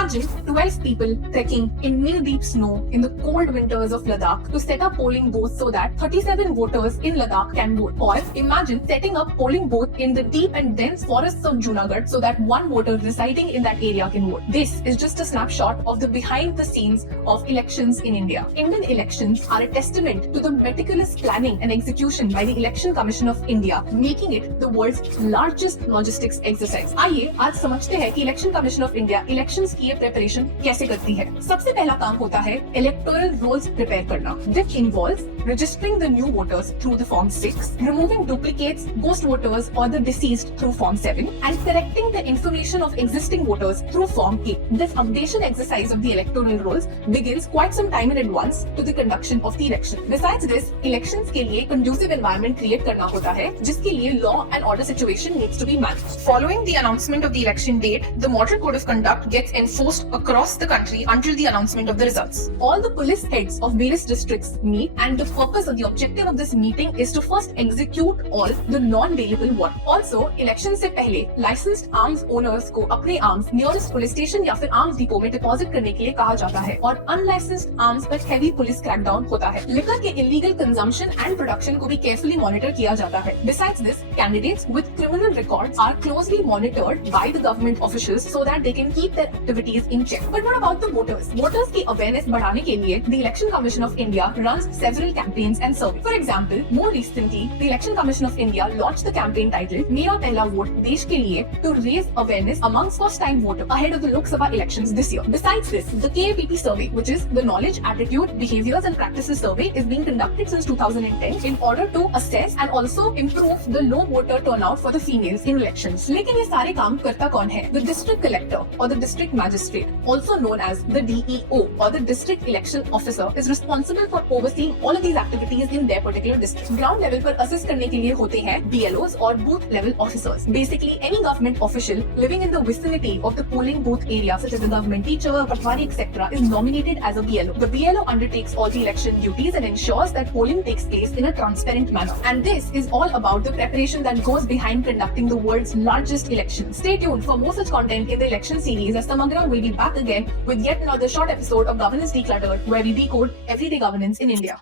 Imagine 12 people trekking in knee-deep snow in the cold winters of Ladakh to set up polling booths so that 37 voters in Ladakh can vote. Or imagine setting up polling booths in the deep and dense forests of Junagadh so that one voter residing in that area can vote. This is just a snapshot of the behind the scenes of elections in India. Indian elections are a testament to the meticulous planning and execution by the Election Commission of India, making it the world's largest logistics exercise. आइए आज समझते हैं कि election commission of India elections की ये preparation कैसे करती है। सबसे पहला काम होता है इलेक्टोरल रोल्स प्रिपेयर करना, which involves registering the new voters through the Form 6, removing duplicates, ghost voters or the deceased through Form 7, and correcting the information of existing voters through Form 8. This updation exercise of the electoral rolls begins quite some time in advance to the conduction of the election. Besides this, elections के लिए conducive environment create करना होता है, जिसके लिए law and order situation needs to be managed. Following the announcement of the election date, the model code of conduct gets enforced across the country until the announcement of the results. All the police heads of various districts meet, and the purpose or the objective of this meeting is to first execute all the non-bailable warrant. Also, election से पहले licensed arms owners को अपने arms nearest police station या फिर arms depot में deposit करने के लिए कहा जाता है और unlicensed arms पर heavy police crackdown होता है। Liquor के illegal consumption and production को भी carefully monitor किया जाता है। Besides this, candidates with criminal records are closely monitored by the government officials so that they can keep their activities in check. But what about the voters? Voters की awareness बढ़ाने के लिए the Election Commission of India runs several campaigns and surveys. For example, more recently, the Election Commission of India launched the campaign titled "मेरा पहला vote देश के लिए" to raise awareness amongst first-time voters ahead of the Lok Sabha elections this year. Besides this, the KAPP survey, which is the Knowledge, Attitude, Behaviors and Practices survey, is being conducted since 2010 in order to assess and also improve the low voter turnout for the females in elections. लेकिन ये सारे काम करता कौन है? The district collector or the district magistrate, also known as the DEO or the district election officer, is responsible for overseeing all of these activities in their particular district. Ground level पर assist करने के लिए होते हैं BLOs or booth level officers. Basically, any government official living in the vicinity of the polling booth area, such as a government teacher, patwari, etc., is nominated as a BLO. The BLO undertakes all the election duties and ensures that polling takes place in a transparent manner. And this is all about the preparation that goes behind conducting the world's largest election. Stay tuned for more such content in the election series, as Samagra will be back again with yet another short episode of Governance Decluttered, where we decode everyday governance in India.